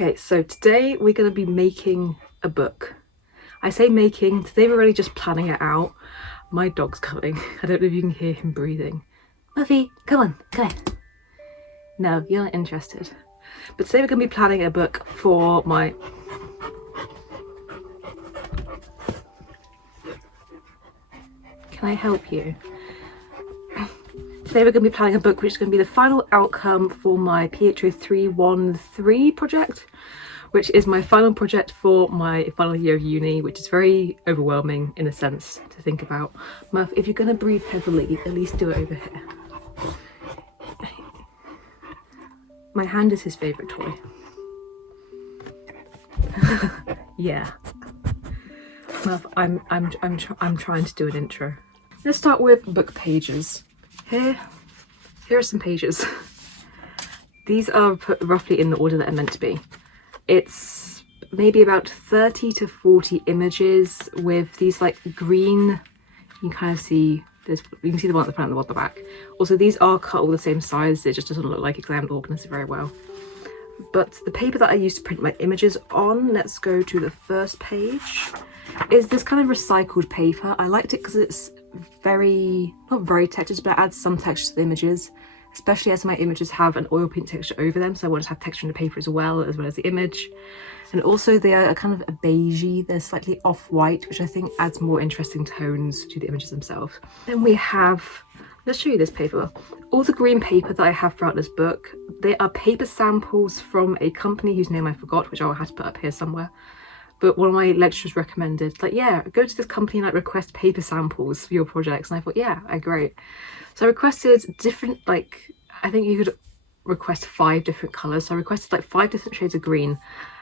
Okay, so today we're going to be making a book. I say making, today we're really just planning it out. My dog's coming. I don't know if you can hear him breathing. Muffy, come on, come on. No, you're not interested. But today we're going to be planning a book for my... Can I help you? Today we're going to be planning a book which is going to be the final outcome for my PHO 313 project, which is my final project for my final year of uni, which is very overwhelming in a sense to think about. Murph, if you're going to breathe heavily, at least do it over here. My hand is his favourite toy. Yeah. Murph, I'm trying to do an intro. Let's start with book pages. Here are some pages. These are put roughly in the order that are meant to be. It's maybe about 30 to 40 images with these like green, you can kind of see, you can see the one at the front and the one at the back. Also, these are cut all the same size, it just doesn't look like it because I haven't organised it very well. But the paper that I used to print my images on, let's go to the first page, is this kind of recycled paper. I liked it because it's not very textured, but it adds some texture to the images, especially as my images have an oil paint texture over them, so I wanted to have texture in the paper as well as the image. And also they are kind of a beigey, they're slightly off-white, which I think adds more interesting tones to the images themselves. Then we have, let's show you this paper. All the green paper that I have throughout this book, they are paper samples from a company whose name I forgot, which I'll have to put up here somewhere. But one of my lecturers recommended, like, yeah, go to this company and like request paper samples for your projects. And I thought, yeah, great. So I requested different, like, I think you could request 5 different colours. So I requested like 5 different shades of green.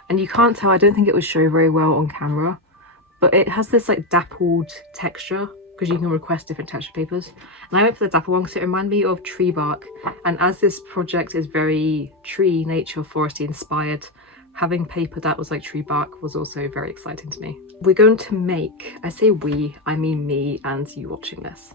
And you can't tell, I don't think it would show very well on camera, but it has this like dappled texture because you can request different texture papers. And I went for the dapple one because it reminded me of tree bark. And as this project is very tree, nature, foresty inspired, having paper that was like tree bark was also very exciting to me. We're going to make, I say we, I mean me and you watching this.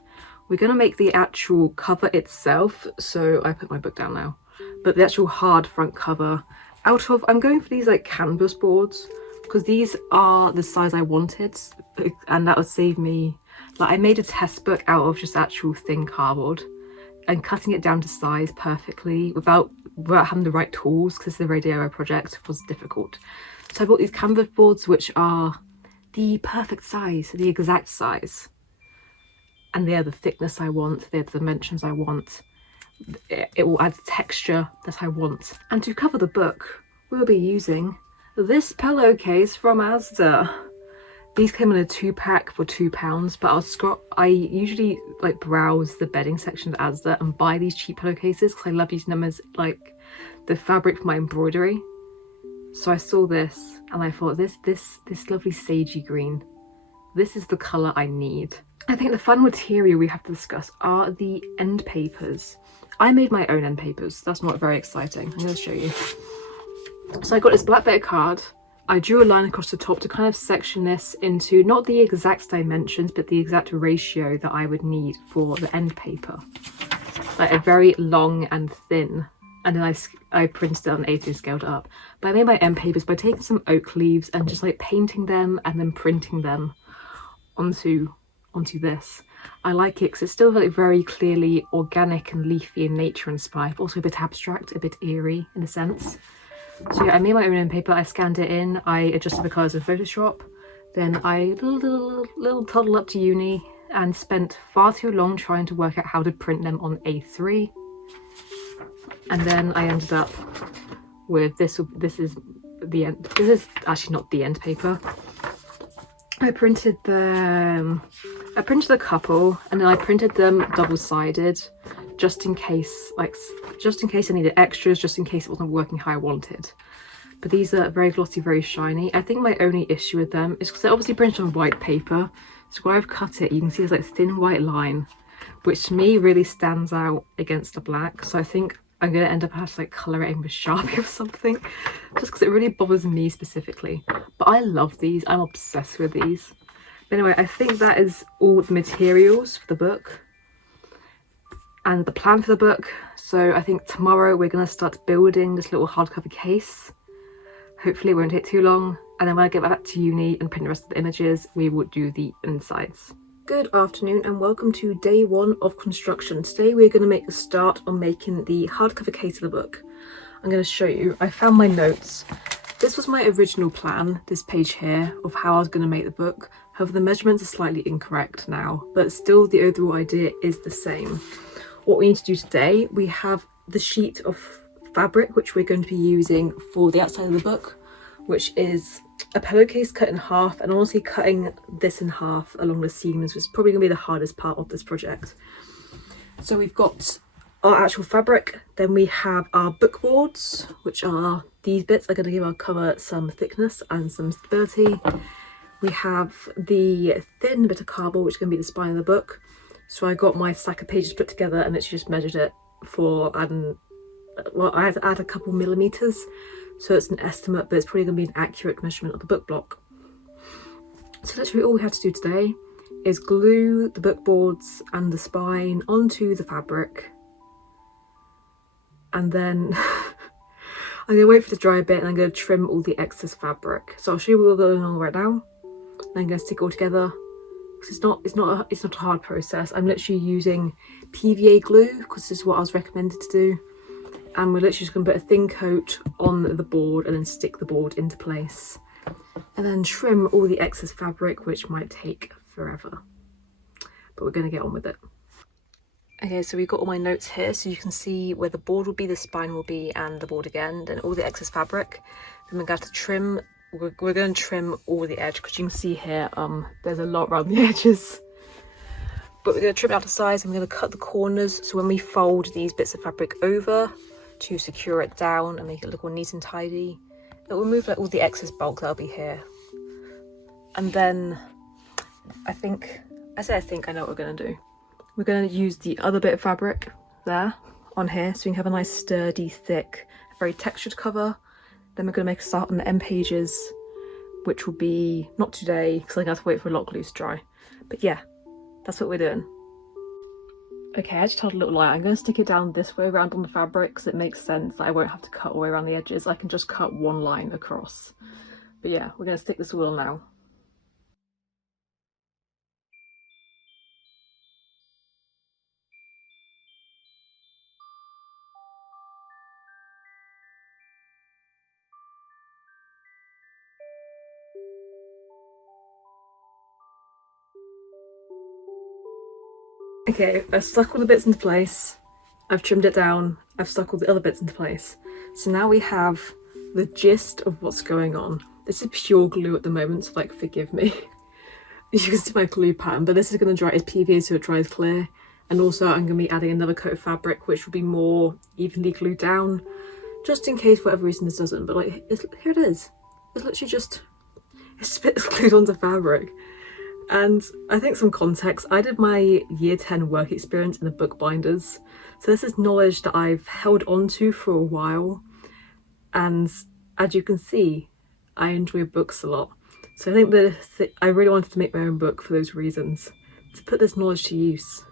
We're going to make the actual cover itself. So I put my book down now, but the actual hard front cover out of, I'm going for these like canvas boards because these are the size I wanted, and that would save me, like I made a test book out of just actual thin cardboard and cutting it down to size perfectly without having the right tools, because the radio project was difficult. So I bought these canvas boards which are the perfect size, the exact size, and they are the thickness I want, they're the dimensions I want. It will add texture that I want. And to cover the book, we'll be using this pillowcase from Asda. These came in a 2-pack for £2, but I usually like browse the bedding section at Asda and buy these cheap pillowcases because I love using them as like the fabric for my embroidery. So I saw this and I thought this lovely sagey green, this is the colour I need. I think the final material we have to discuss are the end papers. I made my own end papers. That's not very exciting. I'm going to show you. So I got this black better card. I drew a line across the top to kind of section this into not the exact dimensions, but the exact ratio that I would need for the end paper. Like a very long and thin. And then I printed it on 18 scaled up. But I made my end papers by taking some oak leaves and just like painting them and then printing them onto this. I like it because it's still like very clearly organic and leafy and nature inspired, but also a bit abstract, a bit eerie in a sense. So yeah, I made my own end paper, I scanned it in, I adjusted the colours in Photoshop, then I little toddle up to uni and spent far too long trying to work out how to print them on A3. And then I ended up with this is the end. This is actually not the end paper. I printed a couple and then I printed them double-sided just in case I needed extras, just in case it wasn't working how I wanted. But these are very glossy, very shiny. I think my only issue with them is because they're obviously printed on white paper, so where I've cut it you can see there's like thin white line, which to me really stands out against the black. So I think I'm going to end up having to like colour it in with Sharpie or something, just because it really bothers me specifically. But I love these, I'm obsessed with these. But anyway, I think that is all the materials for the book and the plan for the book. So I think tomorrow we're going to start building this little hardcover case. Hopefully it won't take too long, and then when I get back to uni and print the rest of the images, we will do the insides. Good afternoon and welcome to day 1 of construction. Today we're going to make a start on making the hardcover case of the book. I'm going to show you. I found my notes. This was my original plan, this page here, of how I was going to make the book. However, the measurements are slightly incorrect now, but still the overall idea is the same. What we need to do today, we have the sheet of fabric which we're going to be using for the outside of the book, which is a pillowcase cut in half, and honestly cutting this in half along the seams was probably going to be the hardest part of this project. So we've got our actual fabric, then we have our book boards, which are these bits are going to give our cover some thickness and some stability. We have the thin bit of cardboard, which is going to be the spine of the book. So I got my stack of pages put together and literally just measured it for, well, I had to add a couple millimeters. So it's an estimate, but it's probably going to be an accurate measurement of the book block. So literally all we have to do today is glue the book boards and the spine onto the fabric. And then I'm going to wait for it to dry a bit and I'm going to trim all the excess fabric. So I'll show you what's going on right now. I'm going to stick it all together. Because it's not a hard process. I'm literally using PVA glue because this is what I was recommended to do. And we're literally just going to put a thin coat on the board and then stick the board into place. And then trim all the excess fabric, which might take forever. But we're going to get on with it. Okay, so we've got all my notes here, so you can see where the board will be, the spine will be, and the board again, then all the excess fabric. Then we're going to have to trim, we're going to trim all the edge, because you can see here, there's a lot around the edges. But we're going to trim it out to size, and we're going to cut the corners, so when we fold these bits of fabric over to secure it down and make it look all neat and tidy, it will remove like all the excess bulk that'll be here. And then I know what we're going to do. We're going to use the other bit of fabric there on here, so we can have a nice sturdy, thick, very textured cover. Then we're going to make a start on the end pages, which will be not today because I'm going to have to wait for a lot glue to dry. But yeah, that's what we're doing. Okay, I just told a little lie. I'm going to stick it down this way around on the fabric because it makes sense that I won't have to cut all the way around the edges. I can just cut one line across. But yeah, we're going to stick this all on now. Okay, I've stuck all the bits into place. I've trimmed it down. I've stuck all the other bits into place. So now we have the gist of what's going on. This is pure glue at the moment, so like forgive me. You can see my glue pattern, but this is going to dry as PVA so it dries clear. And also I'm going to be adding another coat of fabric which will be more evenly glued down, just in case for whatever reason this doesn't. But like, here it is. It's literally just, it's glued onto fabric. And I think some context, I did my year 10 work experience in the bookbinders. So this is knowledge that I've held on to for a while. And as you can see, I enjoy books a lot. So I think that I really wanted to make my own book for those reasons, to put this knowledge to use.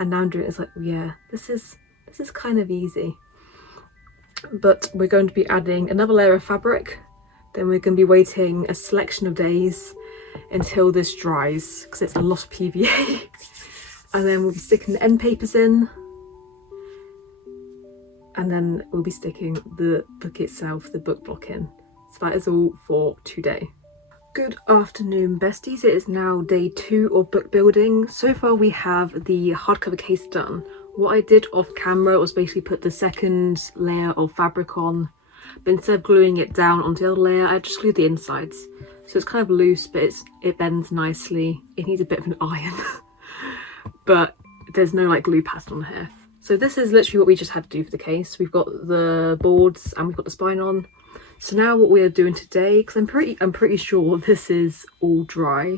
And now I'm doing it, it's like, yeah, this is kind of easy. But we're going to be adding another layer of fabric. Then we're going to be waiting a selection of days until this dries, because it's a lot of PVA. And then we'll be sticking the end papers in. And then we'll be sticking the book itself, the book block in. So that is all for today. Good afternoon, besties. It is now day 2 of book building. So far we have the hardcover case done. What I did off camera was basically put the second layer of fabric on, but instead of gluing it down onto the other layer, I just glued the insides. So it's kind of loose, but it bends nicely. It needs a bit of an iron, but there's no like glue paste on here. So this is literally what we just had to do for the case. We've got the boards and we've got the spine on. So now what we are doing today, because I'm pretty sure this is all dry,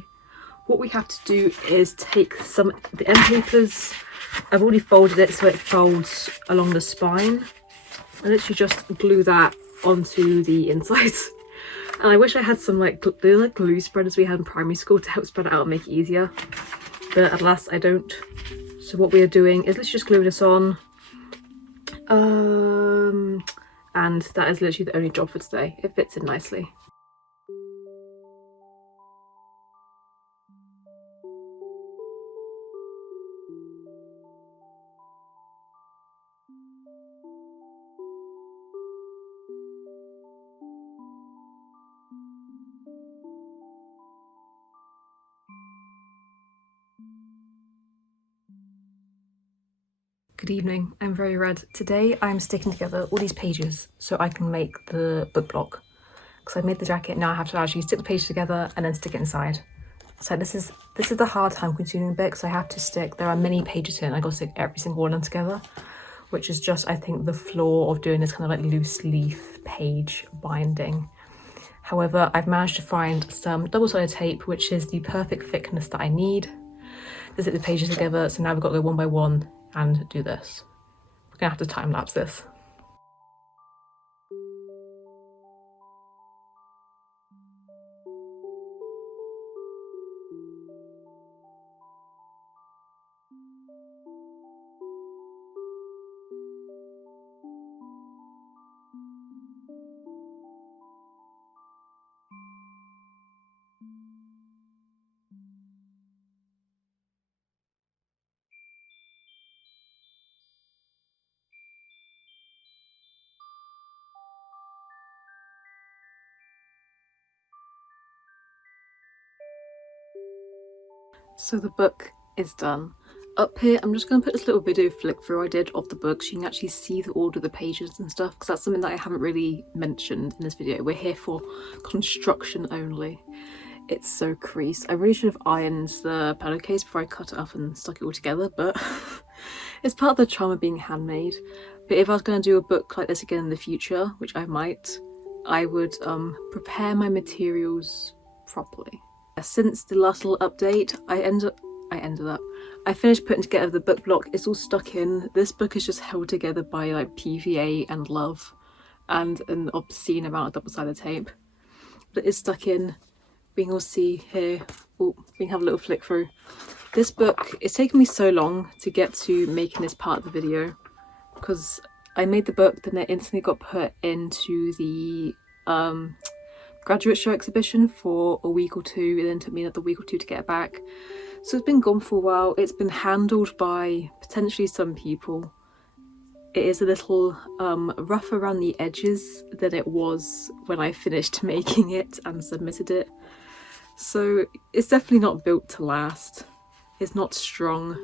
what we have to do is take the end papers. I've already folded it so it folds along the spine, and literally just glue that onto the insides. And I wish I had some like glue spreaders we had in primary school to help spread it out and make it easier, but alas I don't. So what we are doing is let's just glue this on. and that is literally the only job for today. It fits in nicely. Good evening, I'm very red. Today I'm sticking together all these pages so I can make the book block. Because I made the jacket, now I have to actually stick the pages together and then stick it inside. So this is the hard time consuming bit, because I have to stick, there are many pages here and I got to stick every single one of them together, which is just, I think, the flaw of doing this kind of like loose leaf page binding. However, I've managed to find some double-sided tape, which is the perfect thickness that I need to stick the pages together. So now we've got to go one by one and do this. We're gonna have to time lapse this. So the book is done. Up here, I'm just going to put this little video flick through I did of the book so you can actually see the order of the pages and stuff, because that's something that I haven't really mentioned in this video. We're here for construction only. It's so creased. I really should have ironed the pillowcase before I cut it up and stuck it all together, but it's part of the charm of being handmade. But if I was going to do a book like this again in the future, which I might, I would prepare my materials properly. Since the last little update, I finished putting together the book block. It's all stuck in. This book is just held together by like PVA and love and an obscene amount of double-sided tape. But it's stuck in. We can all see here. Oh, we can have a little flick through. This book, it's taken me so long to get to making this part of the video, because I made the book, then it instantly got put into the graduate show exhibition for a week or two, and then took me another week or two to get it back. So it's been gone for a while. It's been handled by potentially some people. It is a little rough around the edges than it was when I finished making it and submitted it. So it's definitely not built to last. It's not strong.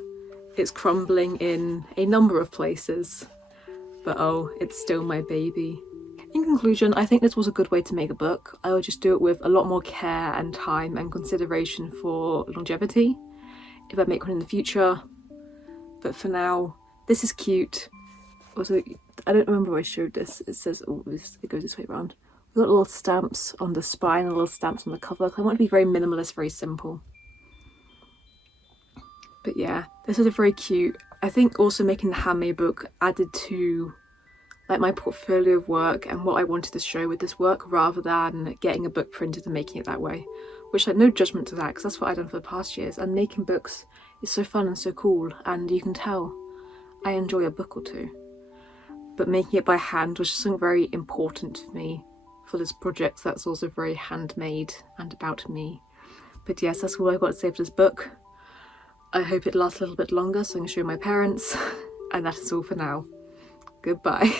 It's crumbling in a number of places. But oh, it's still my baby. In conclusion, I think this was a good way to make a book. I would just do it with a lot more care and time and consideration for longevity if I make one in the future. But for now, this is cute. Also, I don't remember if I showed this. It says, oh, it goes this way around. We've got little stamps on the spine and little stamps on the cover. I want it to be very minimalist, very simple. But yeah, this is a very cute. I think also making the handmade book added to like my portfolio of work and what I wanted to show with this work, rather than getting a book printed and making it that way. Which, like, no judgment to that, because that's what I've done for the past years, and making books is so fun and so cool, and you can tell I enjoy a book or two. But making it by hand was just something very important to me for this project that's also very handmade and about me. But yes, that's all I've got to say for this book. I hope it lasts a little bit longer so I can show my parents, and that is all for now. Goodbye.